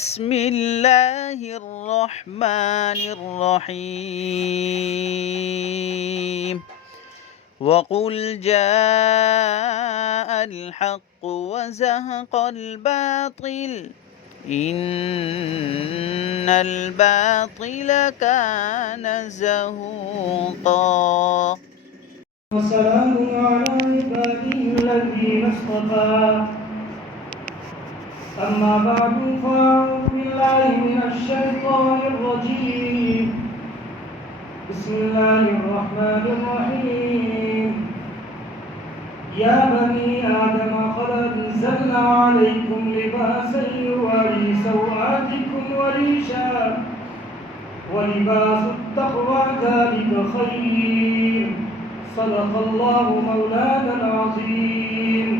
بسم الله الرحمن الرحيم وقل جاء الحق وزهق الباطل إن الباطل كان زهوقا وسلام على عباده الذين اصطفى أما بعد فأعوذ بالله من الشيطان الرجيم بسم الله الرحمن الرحيم يا بني آدم قد أنزلنا عليكم لباسا يواري سوآتكم وريشا ولباس التقوى ذلك خير صدق الله مولانا العظيم.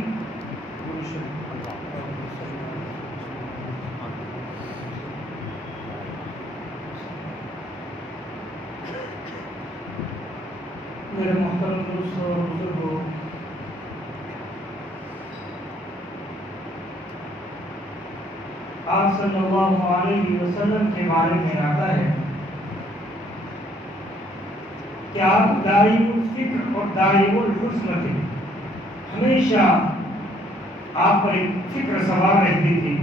میرے محترم دوستوں اور بزرگوں، آپ صلی اللہ علیہ وسلم کے بارے میں آتا ہے کہ آپ دائم الفکر اور دائم الحزن تھے. ہمیشہ آپ پر ایک فکر سوار رہتی تھی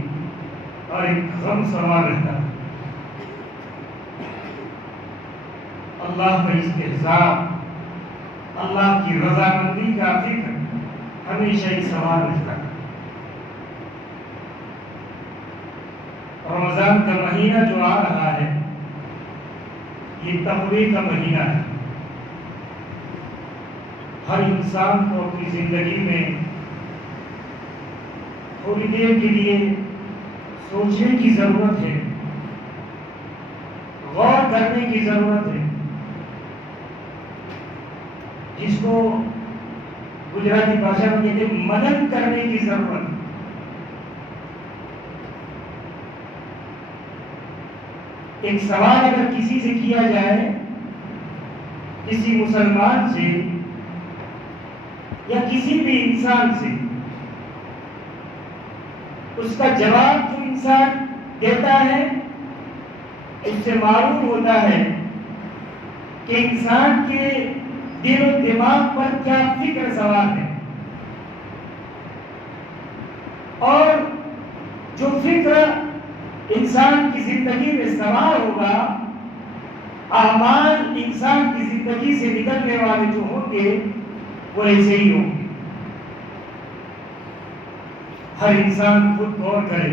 اور ایک غم سوار رہتا تھا. اللہ کا استحضاء، اللہ کی رضامندی کا فکر ہمیشہ ایک سوال رہتا ہے. رمضان کا مہینہ جو آ رہا ہے یہ تقوی کا مہینہ ہے. ہر انسان کو اپنی زندگی میں تھوڑی دیر کے لیے سوچنے کی ضرورت ہے، غور کرنے کی ضرورت ہے، جس کو گجراتی بھاشا میں کہتے ہیں منن کرنے کی ضرورت ہے. ایک سوال اگر کسی سے کیا جائے، کسی مسلمان سے یا کسی بھی انسان سے، اس کا جواب جو انسان دیتا ہے اس سے معلوم ہوتا ہے کہ انسان کے دل و دماغ پر کیا فکر سوار ہے. اور جو فکر انسان کی زندگی میں سوار ہوگا، اعمال انسان کی زندگی سے نکلنے والے جو ہوں گے وہ ایسے ہی ہوں گے. ہر انسان خود غور کرے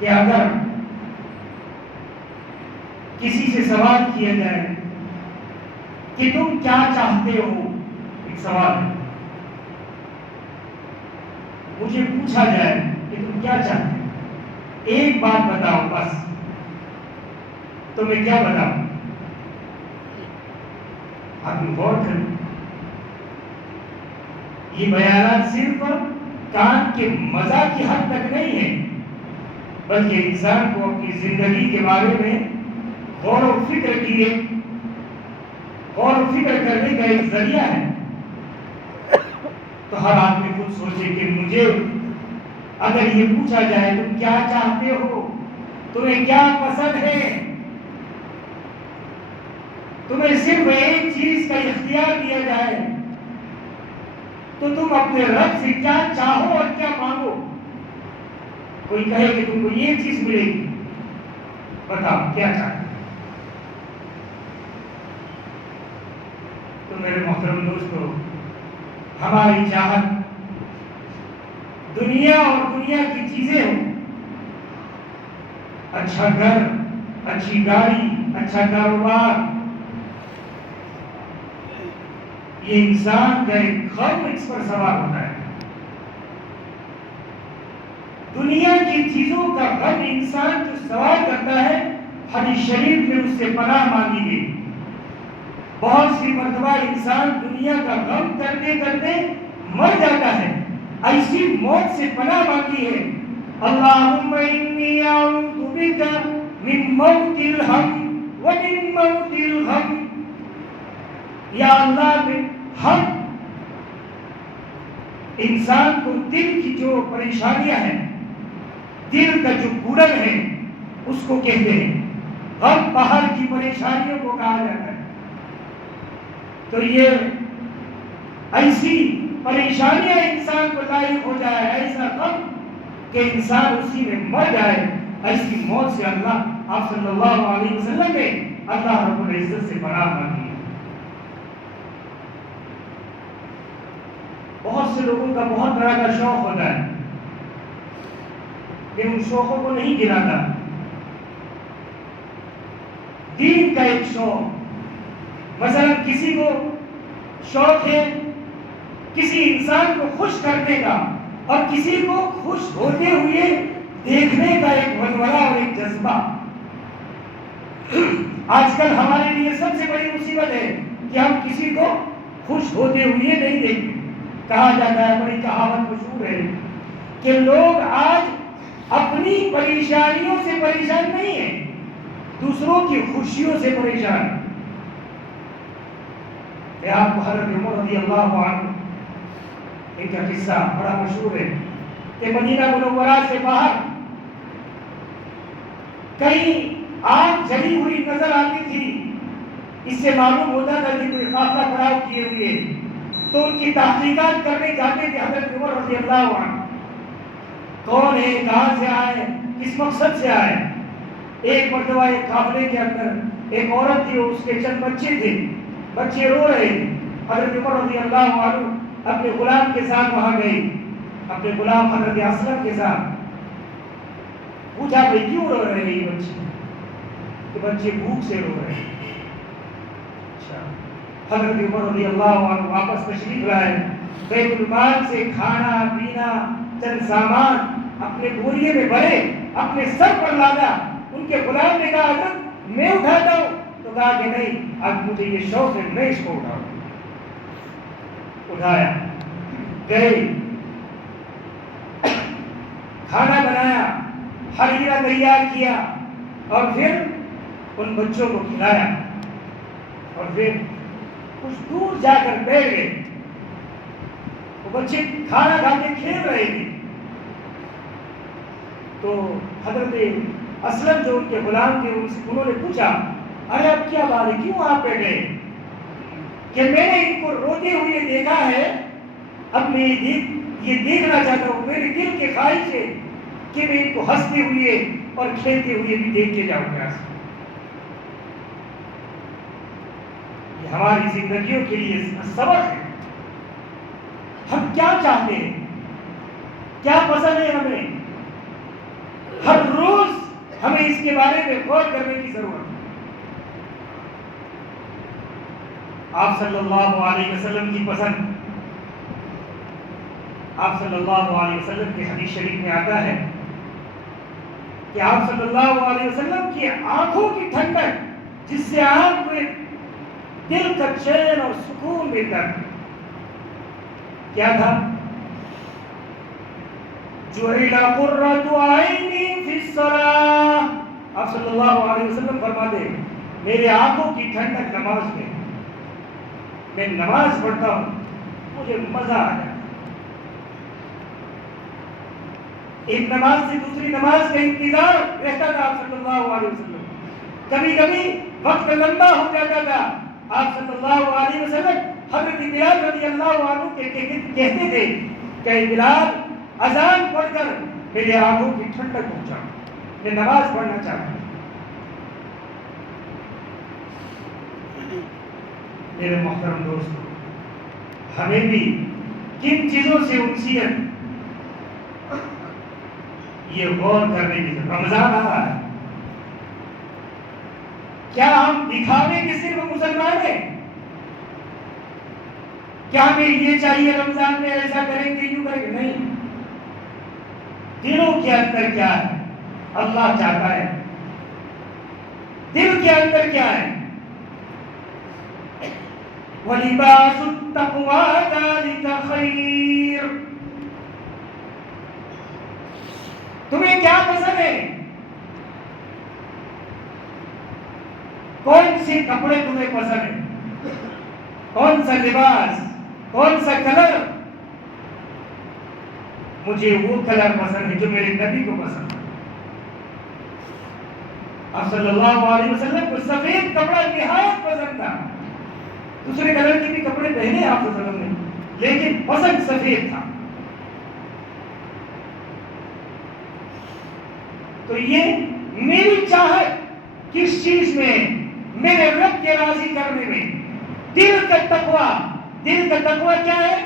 کہ اگر کسی سے سوال کیا جائے کہ تم کیا چاہتے ہو، ایک سوال ہے، مجھے پوچھا جائے کہ تم کیا چاہتے ہو، ایک بات بتاؤ بس، تو میں کیا بتاؤں؟ آپ غور کریں. یہ بیانات صرف کان کے مزہ کی حد تک نہیں ہے، بلکہ انسان کو اپنی زندگی کے بارے میں غور و فکر کرنے کا ایک ذریعہ ہے. تو ہر آدمی خود سوچے کہ مجھے اگر یہ پوچھا جائے تم کیا چاہتے ہو، تمہیں کیا پسند ہے، تمہیں صرف ایک چیز کا اختیار دیا جائے تو تم اپنے رب سے کیا چاہو اور کیا مانگو؟ کوئی کہے کہ تم کو یہ چیز ملے گی، بتاؤ کیا چاہتے؟ تو میرے محترم دوستو، ہماری چاہت دنیا اور دنیا کی چیزیں ہوں، اچھا گھر، اچھی گاڑی، اچھا کاروبار، یہ انسان کا ایک غم اس پر سوار ہوتا ہے. دنیا کی چیزوں کا غم انسان جو سوال کرتا ہے، حدیث شریف میں اس سے پناہ مانگی گئی. بہت سی مرتبہ انسان دنیا کا غم کرتے کرتے مر جاتا ہے، ایسی موت سے پناہ مانگی ہے. اللہم انی اعوذ بک من موت الہم ومن موت الغم. یا اللہ، ہم انسان کو دل کی جو پریشانیاں ہیں، دل کا جو گڑن ہے اس کو کہتے ہیں، غم باہر کی پریشانیوں کو کہا جاتا ہے۔ تو یہ ایسی پریشانیاں انسان کو لاحق ہو جائے، ایسا غم کہ انسان اسی میں مر جائے، ایسی موت سے اللہ، آپ صلی اللہ علیہ وسلم نے اللہ رب العزت سے پناہ مانگی۔ بہت سے لوگوں کا بہت طرح کا شوق ہوتا ہے، لیکن ان شوقوں کو نہیں گراتا۔ دین کا ایک شوق، مثلا کسی کو شوق ہے کسی انسان کو خوش کرنے کا، اور کسی کو خوش ہوتے ہوئے دیکھنے کا ایک ولولہ اور ایک جذبہ۔ آج کل ہمارے لیے سب سے بڑی مصیبت ہے کہ ہم کسی کو خوش ہوتے ہوئے نہیں دیکھتے۔ کہا جاتا ہے، بڑی کہاوت مشہور ہے کہ لوگ آج اپنی پریشانیوں سے پریشان نہیں ہیں، دوسروں کی خوشیوں سے پریشان ہیں۔ آپ کو حضرت عمر رضی اللہ عنہ ان کا قصہ بڑا مشہور ہے کہ مدینہ منورہ سے باہر کہیں آگ جلی ہوئی نظر آتی تھی، اس سے معلوم ہوتا تھا کہ کوئی قافلہ پڑاؤ کیے ہوئے، تو ان کی تحقیقات کرنے جاتے تھے حضرت عمر رضی اللہ عنہ۔ کون ہے، کہاں سے آئے، کس مقصد سے آئے۔ ایک مرتبہ ایک قافلے کے اندر ایک عورت تھی، اس کے چند بچے تھے، بچے رو رہے تھے۔ حضرت عمر رضی اللہ عنہ اپنے غلام کے ساتھ وہاں گئے، اپنے غلام حضرت اسلم کے ساتھ پوچھا، بھائی کیوں رو رہے ہیں یہ بچے؟ کہ بچے بھوک سے رو رہے ہیں۔ اچھا، حضرت عمر رضی اللہ عنہ واپس تشریف لائے، بیت المال سے کھانا پینا چند سامان اپنے بوریے میں بھرے، اپنے سر پر لادا۔ ان کے غلام نے کہا، حضرت میں اٹھاتا ہوں، تو کہا کہ نہیں، اب مجھے یہ شوق ہے، میں اس کو اٹھاؤں۔ اٹھایا، گئے، کھانا بنایا، حریرہ تیار کیا، اور پھر ان بچوں کو کھلایا، اور پھر کچھ دور جا کر بیٹھ گئے۔ وہ بچے کھانا کھا کے کھیل رہے تھے، تو حضرت اسلم جو ان کے غلام تھے انہوں نے پوچھا، ارے اب کیا بات ہے، کیوں آپ بیٹھے؟ کہ میں نے ان کو روتے ہوئے دیکھا ہے، اب میں یہ دیکھنا چاہتا ہوں، میرے دل کی خواہش ہے کہ میں ان کو ہنستے ہوئے اور کھیلتے ہوئے بھی دیکھ کے جاؤں گا۔ یہ ہماری زندگیوں کے لیے سبق ہے۔ ہم کیا چاہتے ہیں، کیا پسند ہے ہمیں، ہر روز ہمیں اس کے بارے میں غور کرنے کی ضرورت ہے۔ آپ صلی اللہ علیہ وسلم کی پسند، آپ صلی اللہ علیہ وسلم کی حدیث شریف میں آتا ہے کہ آپ صلی اللہ علیہ وسلم کی آنکھوں کی ٹھنڈک، جس سے آپ کو ایک دل کا چین اور سکون ملتا ہے، کیا تھا؟ جُعِلَ قُرَّةُ عَيْنِي فِي الصَّلَاةِ۔ آپ صلی اللہ علیہ وسلم فرماتے ہیں، میرے آنکھوں کی ٹھنڈک نماز میں، میں نماز پڑھتا ہوں، مجھے مزہ آ جاتا ہے۔ ایک نماز سے دوسری نماز کا انتظار رہتا تھا آپ صلی اللہ علیہ وسلم۔ کبھی کبھی وقت لمبا ہو جاتا تھا، آپ صلی اللہ علیہ وسلم حضرت بلال رضی اللہ عنہ کہتے تھے کہ بلال اذان پڑھ کر میرے آنکھوں کی ٹھنڈک پہنچا، میں نماز پڑھنا چاہتا ہوں۔ میرے محترم دوستو، ہمیں بھی کن چیزوں سے انسیت، یہ غور کرنے کی ضرورت۔ رمضان آ رہا ہے، کیا ہم دکھاوے کے صرف مسلمان ہیں؟ کیا ہمیں یہ چاہیے رمضان میں ایسا کریں گے، یوں کریں گے؟ نہیں، دلوں کے اندر کیا ہے اللہ چاہتا ہے، دل کے اندر کیا ہے۔ وَلِبَاسُ التَّقْوَىٰ ذَلِكَ خَيْرٌ۔ تمہیں کیا پسند ہے، کون سے کپڑے تمہیں پسند ہیں، کون سا لباس، کون سا کلر؟ مجھے وہ کلر پسند ہے جو میرے نبی کو پسند ہے۔ آپ صلی اللہ علیہ وسلم کو سفید کپڑا نہایت پسند تھا. دوسرے کلر کے بھی کپڑے پہنے آپ صلی اللہ علیہ وسلم نے, لیکن پسند سفید تھا. تو یہ میری چاہت کس چیز میں؟ میرے رب کے راضی کرنے میں. دل کا تقوی, دل کا تقوی کیا ہے؟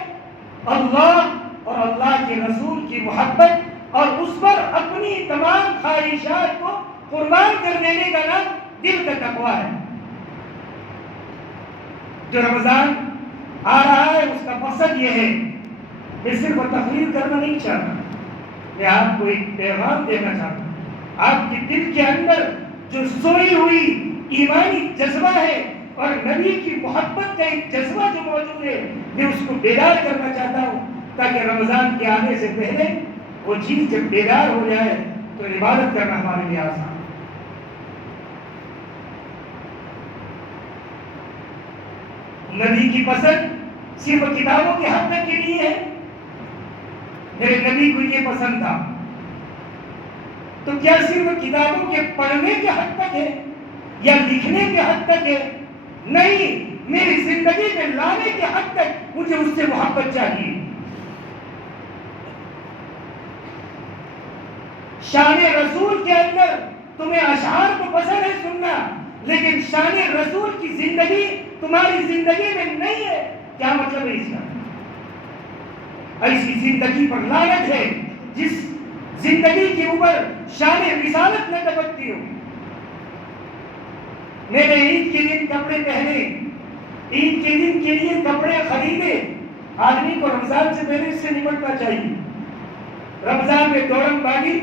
اللہ اور اللہ کے رسول کی محبت اور اس پر اپنی تمام خواہشات کو قربان کر دینے کا نام دل کا تقوی ہے. جو رمضان آ رہا ہے اس کا مقصد یہ ہے, میں صرف تقریر کرنا نہیں چاہتا, میں آپ کو ایک پیغام دینا چاہتا ہوں. آپ کے دل کے اندر جو سوئی ہوئی ایمانی جذبہ ہے اور نبی کی محبت کا ایک جذبہ جو موجود ہے, میں اس کو بیدار کرنا چاہتا ہوں, تاکہ رمضان کے آنے سے پہلے وہ چیز جب بیدار ہو جائے تو عبادت کرنا ہمارے لیے آسان. نبی کی پسند صرف کتابوں کے حد تک کے لیے ہے. میرے نبی کو یہ پسند تھا, تو کیا صرف کتابوں کے پڑھنے کے حد تک ہے یا لکھنے کے حد تک ہے؟ نہیں, میری زندگی میں لانے کے حد تک مجھے اس سے محبت چاہیے. شان رسول کے اندر تمہیں اشعار کو پسند ہے سننا, لیکن شان رسول کی زندگی تمہاری زندگی میں نہیں ہے. کیا مطلب ہے اس کا؟ ایسی زندگی پر لعنت ہے جس زندگی کے اوپر شان رسالت نہ دبکتی ہو. میں نے عید کے دن کپڑے پہنے, عید کے دن کے لیے کپڑے خریدے. آدمی کو رمضان سے پہلے اس سے نمٹنا چاہیے. رمضان میں دوڑم بازی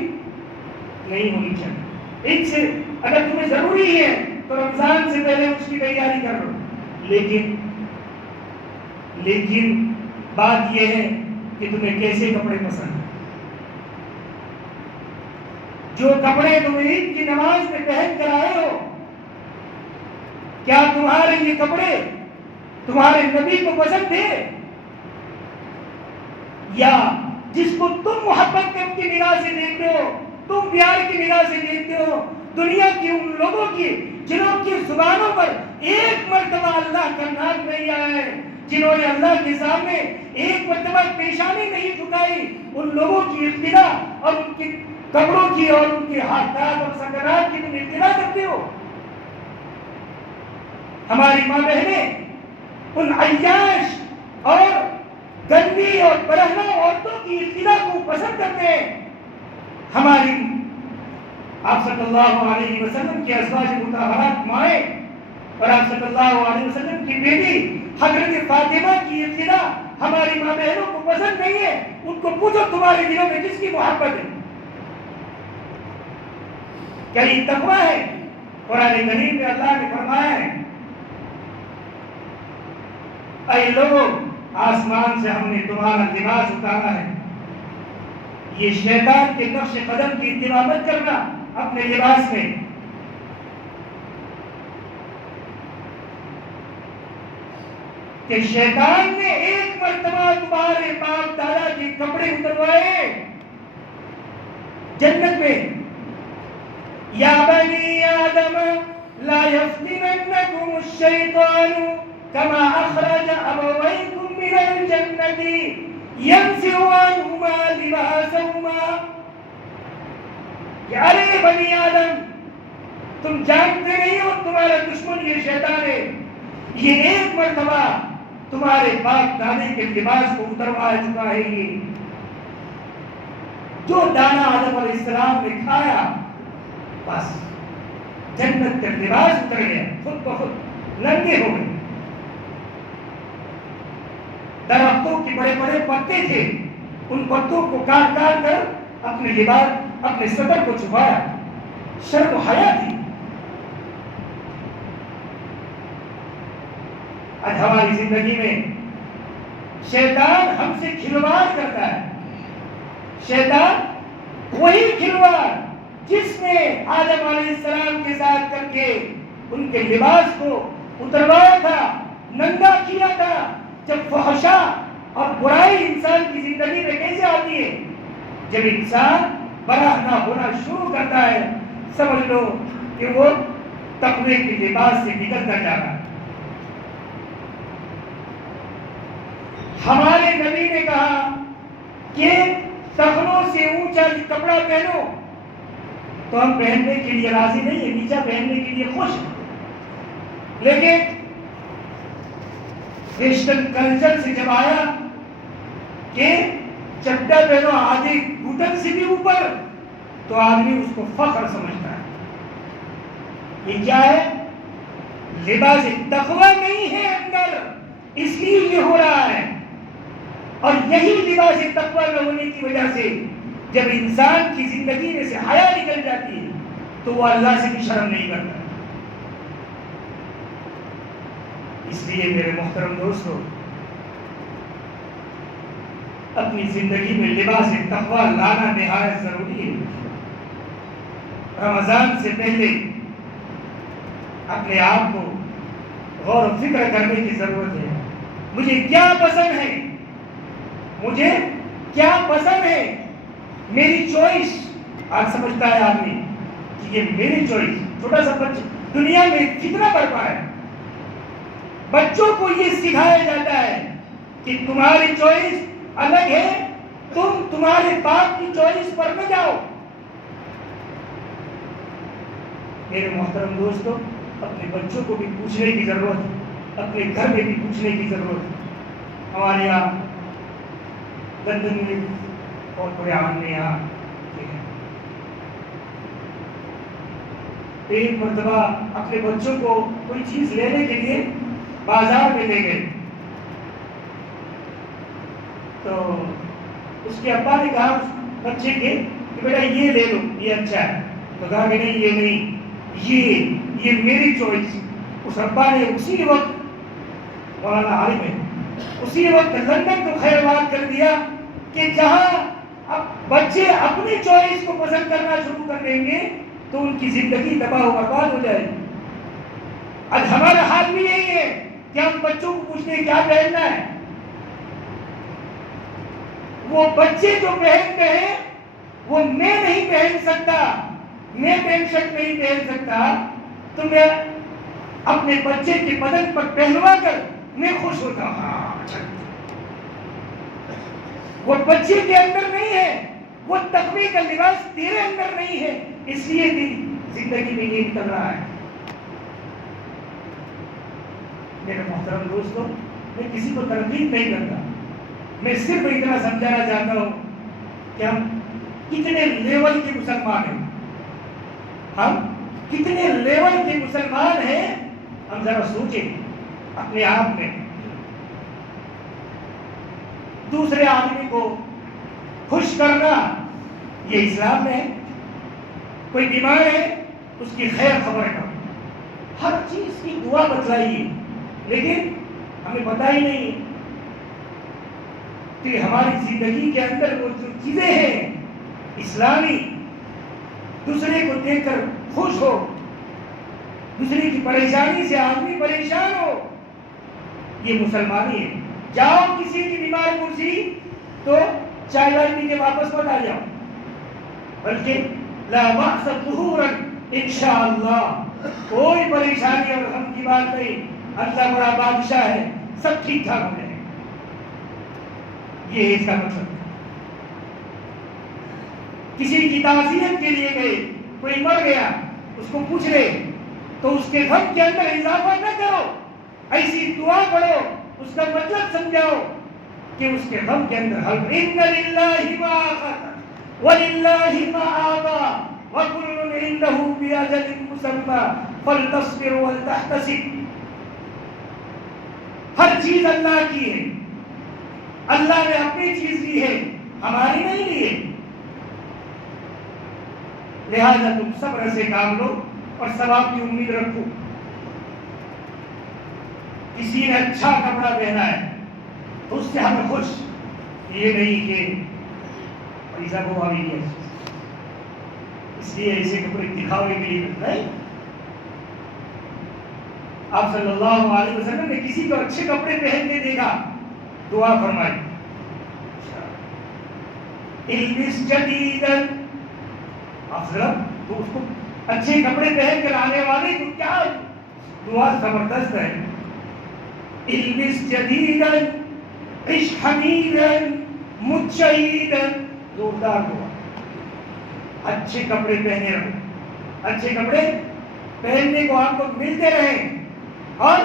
نہیں ہونی چاہیے. عید سے اگر تمہیں ضروری ہے تو رمضان سے پہلے اس کی تیاری کر لو. لیکن بات یہ ہے کہ تمہیں کیسے کپڑے پسند ہیں. جو کپڑے تم عید کی نماز میں پہن کر آئے ہو, کیا تمہارے یہ کپڑے تمہارے نبی کو پسند تھے؟ یا جس کو تم محبت کی نگاہ سے دیکھتے ہو, تم پیار کی نگاہ سے دیکھتے ہو, دنیا کی ان لوگوں کی جنہوں کی زبانوں پر ایک مرتبہ اللہ کا نام نہیں آیا ہے, جنہوں نے اللہ کے سامنے ایک مرتبہ پیشانی نہیں جھکائی, ان لوگوں کی ابتدا اور ان کی کپڑوں کی اور ان کے حادثات اور سکنات کی تم ابتدا کرتے ہو. ہماری ماں بہنیں ان عیاش اور گندی اور برہنہ عورتوں کی ابتدا کو پسند کرتے ہیں. ہماری آپ صلی اللہ علیہ وسلم کی ازواج مطہرات مائیں اور آپ صلی اللہ علیہ وسلم کی بیٹی حضرت فاطمہ کی ابتدا ہماری ماں بہنوں کو پسند نہیں ہے. ان کو پوچھو تمہارے دلوں میں کس کی محبت ہے؟ کیا یہ تقویٰ ہے؟ قرآن کریم میں اللہ نے فرمایا ہے, اے لوگوں, آسمان سے ہم نے تمہارا لباس اتارا ہے. یہ شیطان کے نقش قدم کی اتباع مت کرنا اپنے لباس میں. کہ شیطان نے ایک مرتبہ تمہارے باپ دادا کے کپڑے اتروائے جنت میں. یا بنی آدم لا یفتننکم الشیطان کما اخرج ابویکم من الجنت ينزع عنهما لباسهما. کہ ارے بنی آدم, تم جانتے نہیں ہو تمہارا دشمن یہ شیطان ہے, یہ ایک مرتبہ تمہارے باپ دادے کے لباس کو اتروا چکا ہے. یہ جو دانا آدم علیہ السلام نے کھایا, بس جنت کا لباس اتر گیا, خود بخود ننگے ہو گئے. درختوں کے بڑے بڑے پتے تھے, ان پتوں کو کاٹ کاٹ کر اپنے لباس اپنے صدر کو چھپایا. شرم و حیا تھی. آج ہماری زندگی میں شیطان ہم سے کھلواڑ کرتا ہے. شیطان وہی کھلواڑ جس نے آدم علیہ السلام کے ساتھ کر کے ان کے لباس کو اتروایا تھا, ننگا کیا تھا. جب فحشا اور برائی انسان کی زندگی میں کیسے آتی ہے؟ جب انسان برہنہ ہونا شروع کرتا ہے, سمجھ لو کہ وہ تقوی کے لباس سے نکلتا جا رہا ہے. ہمارے نبی نے کہا کہ ٹخنوں سے اونچا کپڑا پہنو، تو ہم پہننے کے لیے راضی نہیں ہیں، نیچا پہننے کے لیے خوش ہیں. لیکن ویسٹرن کلچر سے جب آیا کہ چڈا پہنو آدھی گھٹن سے بھی اوپر، تو آدمی اس کو فخر سمجھتا ہے. یہ کیا ہے؟ لباس تقوی نہیں ہے اندر، اس لیے یہ ہو رہا ہے. اور یہی لباس تقوی نہ ہونے کی وجہ سے جب انسان کی زندگی میں سے حیا نکل جاتی ہے تو وہ اللہ سے بھی شرم نہیں کرتا. اس لیے میرے محترم دوستو، اپنی زندگی میں لباس تقوی لانا نہایت ضروری ہے. رمضان سے پہلے اپنے آپ کو غور و فکر کرنے کی ضرورت ہے. مجھے کیا پسند ہے، مجھے کیا پسند ہے، میری چوائس. آج سمجھتا ہے آدمی کہ یہ میری چوائس. چھوٹا سا بچہ دنیا میں کتنا برپا ہے. بچوں کو یہ سکھایا جاتا ہے کہ تمہاری چوائس الگ ہے، تم تمہارے باپ کی چوائس پر نہ جاؤ. میرے محترم دوستو، اپنے بچوں کو بھی پوچھنے کی ضرورت ہے، اپنے گھر میں بھی پوچھنے کی ضرورت ہے. ہمارے یہاں لندن میں بہت بڑے عام میں یہاں ایک مرتبہ اپنے بچوں کو کوئی چیز لینے کے لیے بازار میں لے گئے. تو اس کے ابا نے کہا اس بچے کے کہ بیٹا یہ لے لو، یہ اچھا ہے. تو کہا کہ نہیں، یہ نہیں، یہ میری چوائس. اس ابا نے اسی وقت، مولانا عالم ہے، اسی وقت لندن کو خیر بات کر دیا کہ جہاں اب بچے اپنی چوائس کو پسند کرنا شروع کر دیں گے تو ان کی زندگی تباہ و برباد ہو جائے گی. آج ہمارا حال بھی یہی ہے کہ ہم بچوں کو پوچھتے ہیں کیا پہننا ہے. وہ بچے جو پہنتے ہیں وہ میں نہیں پہن سکتا، میں پینٹ شرٹ نہیں پہن سکتا، تو میں اپنے بچے کے بدن پر پہنوا کر میں خوش ہوتا ہوں. وہ بچے کے اندر نہیں ہے، وہ تقوی کا لباس تیرے اندر نہیں ہے، اس لیے زندگی میں یہ نکل رہا ہے. میرے محترم دوستو، میں کسی کو تنقید نہیں کرتا، میں صرف اتنا سمجھانا چاہتا ہوں کہ ہم کتنے لیول کے مسلمان ہیں. ہم کتنے لیول کے مسلمان ہیں، ہم ذرا سوچیں اپنے آپ میں. دوسرے آدمی کو خوش کرنا یہ اسلام میں ہے. کوئی بیمار ہے اس کی خیر خبر کرو، ہر چیز کی دعا بتلائیے، لیکن ہمیں پتہ ہی نہیں کہ ہماری زندگی کے اندر وہ جو چیزیں ہیں اسلامی، دوسرے کو دیکھ کر خوش ہو، دوسرے کی پریشانی سے آدمی پریشان ہو، یہ مسلمانی ہے. جاؤ کسی کی بیمار پرسی تو چائے وائے پی کے واپس مت آ جاؤ، بلکہ لا بأس طہورا انشاءاللہ، کوئی پریشانی اور غم کی بات نہیں، اللہ بڑا بادشاہ ہے، سب ٹھیک ٹھاک ہو جائے. یہ ہے اس کا مطلب. کسی کی تعزیت کے لیے گئے، کوئی مر گیا، اس کو پوچھ لے تو اس کے غم کے اندر اضافہ نہ کرو، ایسی دعا پڑھو، اس کا مطلب سمجھاؤ کہ اس کے غم کے اندر حل. ان للہ ما اخذ وللہ ما اعطى وكل عنده باجل مسمى فلتصبر ولتحتسب. ہر چیز اللہ کی ہے، اللہ نے اپنی چیز لی ہے، ہماری نہیں لی ہے. لہذا تم صبر سے کام لو اور ثواب کی امید رکھو. کسی نے اچھا کپڑا پہنا ہے تو اس سے ہمیں خوش، یہ نہیں کہ پیسہ کو آگے نہیں، اس لیے ایسے کپڑے دکھاوے کے لیے نہیں. آپ صلی اللہ علیہ وسلم نے کسی کو اچھے کپڑے پہنتے دیکھا، دعا فرمائی البس جدیدا. آپ ذرا اس کو اچھے کپڑے پہن کر آنے والے کو کیا دعا زبردست ہے. البس جدیدا عش حمیدا مت شہیدا. زوردار دعا. اچھے کپڑے پہنے رہو, اچھے کپڑے پہننے کو آپ کو ملتے رہیں, اور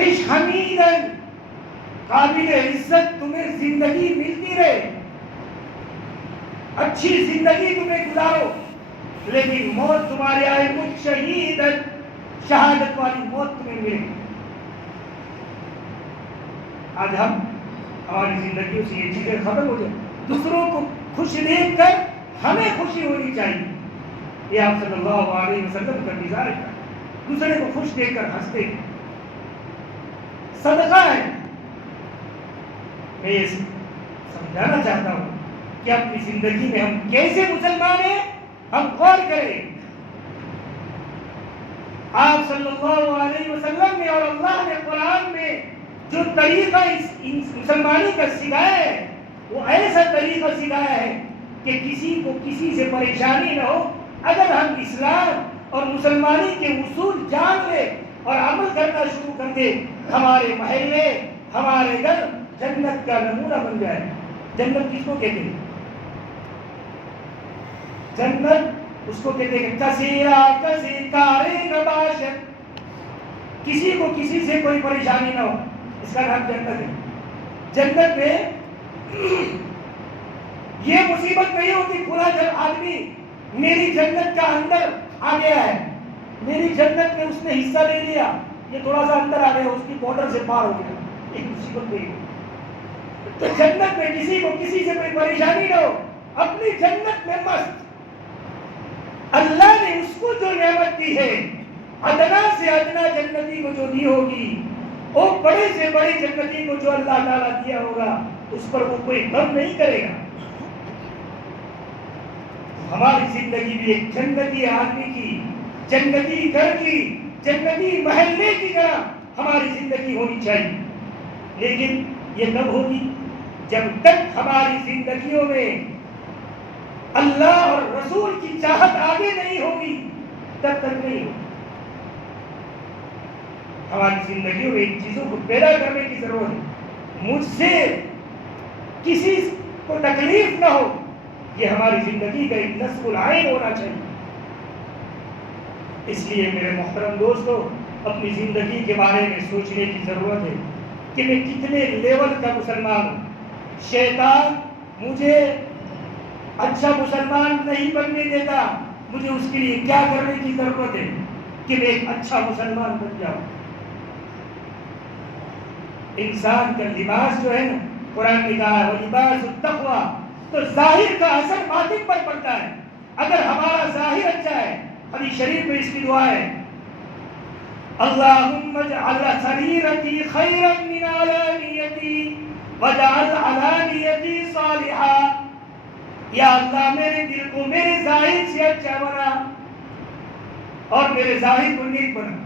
عش حمیدا قابل عزت تمہیں زندگی ملتی رہے, اچھی زندگی تمہیں گزارو, لیکن موت تمہارے آئے مت شہیدا, شہادت والی موت تمہیں ملے. آج ہماری زندگیوں سے یہ چیزیں ختم ہو جائیں. دوسروں کو خوش دیکھ کر ہمیں خوشی ہونی چاہیے. یہ آپ صلی اللہ علیہ وسلم کا مزاج ہے, دوسرے کو خوش دیکھ کر ہنستے. صدقہ ہے. میں یہ سمجھانا چاہتا ہوں کہ اپنی زندگی میں ہم کیسے مسلمان ہیں, ہم غور کریں. آپ صلی اللہ علیہ وسلم نے اور اللہ نے قرآن میں جو طریقہ اس مسلمانی کا سکھایا ہے, وہ ایسا طریقہ سکھایا ہے کہ کسی کو کسی سے پریشانی نہ ہو. اگر ہم اسلام اور مسلمانی کے اصول جان لیں اور عمل کرنا شروع کر دیں, ہمارے محلے, ہمارے گھر جنت کا نمونہ بن جائے. جنت کس کو کہتے ہیں؟ جنت اس کو کہتے ہیں کثیرا کثیرے نباشت, کسی کو کسی سے کوئی پریشانی نہ ہو, اس کا نام جنت ہے. جنت میں یہ مصیبت نہیں ہوتی پورا جب آدمی میری جنت کا اندر آ گیا ہے, میری جنت میں اس نے حصہ لے لیا, یہ تھوڑا سا اندر آ گیا, اس کی بارڈر سے پار ہو گیا, ایک مصیبت نہیں ہوتی. تو جنت میں کسی کو کسی سے کوئی پریشانی نہ ہو, اپنی جنت میں مست. اللہ نے اس کو جو نعمت دی ہے, ادنا سے ادنا جنتی کو جو دی ہوگی, وہ بڑے سے بڑے جنتی کو جو اللہ تعالیٰ دیا ہوگا, اس پر وہ کوئی غم نہیں کرے گا. ہماری زندگی بھی ایک جنتی آدمی کی, جنتی گھر کی, جنتی محلے کی طرح ہماری زندگی ہونی چاہیے. لیکن یہ کب ہوگی؟ جب تک ہماری زندگیوں میں اللہ اور رسول کی چاہت آگے نہیں ہوگی, تب تک نہیں ہوگی. ہماری زندگیوں میں ان چیزوں کو پیدا کرنے کی ضرورت ہے. مجھ سے کسی کو تکلیف نہ ہو, یہ ہماری زندگی کا ایک نصب العین ہونا چاہیے. اس لیے میرے محترم دوستو, اپنی زندگی کے بارے میں سوچنے کی ضرورت ہے کہ میں کتنے لیول کا مسلمان ہوں. شیطان مجھے اچھا مسلمان نہیں بننے دیتا, مجھے اس کے لیے کیا کرنے کی ضرورت ہے کہ میں ایک اچھا مسلمان بن جاؤں. انسان کا لباس جو ہے نا, قرآن نے کہا ہے لباس التقوی, تو ظاہر کا اثر باطن پر پڑتا ہے. اگر ہمارا ظاہر اچھا ہے, حدیث شریف میں اس کی دعا ہے, اللہم اجعل سریرتی خیرا من علانیتی وجعل علانیتی صالحا. یا اللہ میرے دل کو میرے ظاہر سے اچھا بنا اور میرے ظاہر کو نیک بنا.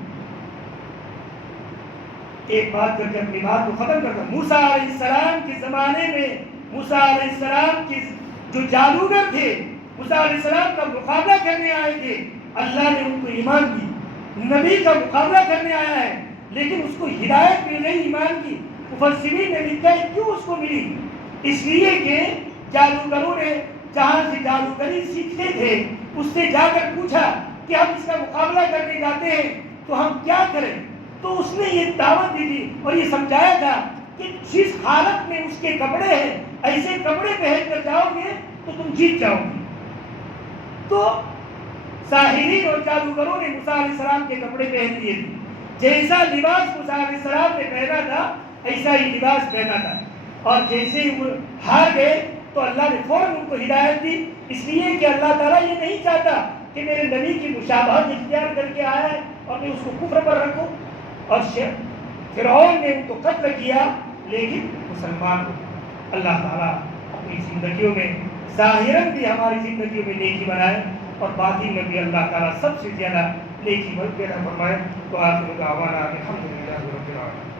ایک بات کر کے اپنی بات کو ختم کرتا ہوں. موسیٰ علیہ السلام کے زمانے میں موسیٰ علیہ السلام کے جو جادوگر تھے, موسیٰ علیہ السلام کا مقابلہ کرنے آئے تھے, اللہ نے ان کو ایمان دی. نبی کا مقابلہ کرنے آیا ہے, لیکن اس کو ہدایت مل گئی ایمان کی. مفسرین نے لکھا ہے کیوں اس کو ملی؟ اس لیے کہ جادوگروں نے جہاں سے جادوگری سیکھتے تھے, اس سے جا کر پوچھا کہ ہم اس کا مقابلہ کرنے جاتے ہیں تو ہم کیا کریں. تو اس نے یہ دعوت دی تھی اور یہ سمجھایا تھا کہ جس حالت میں اس کے کپڑے ہیں, ایسے کپڑے پہن کر جاؤ گے تو تم جیت جاؤ گے. تو ساحرین اور جادوگروں نے موسیٰ علیہ السلام کے کپڑے پہن لیے تھے. جیسا لباس موسیٰ علیہ السلام نے پہنا تھا, ایسا ہی لباس پہنا تھا. اور جیسے ہی وہ ہار گئے تو اللہ نے فوراً ان کو ہدایت دی. اس لیے کہ اللہ تعالیٰ یہ نہیں چاہتا کہ میرے نبی کی مشابہت اختیار کر کے آیا ہے اور میں اس کو کفر پر رکھوں. اور فرعون نے ان کو قتل کیا, لیکن مسلمان کو اللہ تعالیٰ اپنی زندگیوں میں ظاہراً بھی ہماری زندگیوں میں نیکی بنائے اور باطن میں بھی اللہ تعالیٰ سب سے زیادہ نیکی پیدا فرمائے. تو آخر دعوانا الحمدللہ رب العالمین.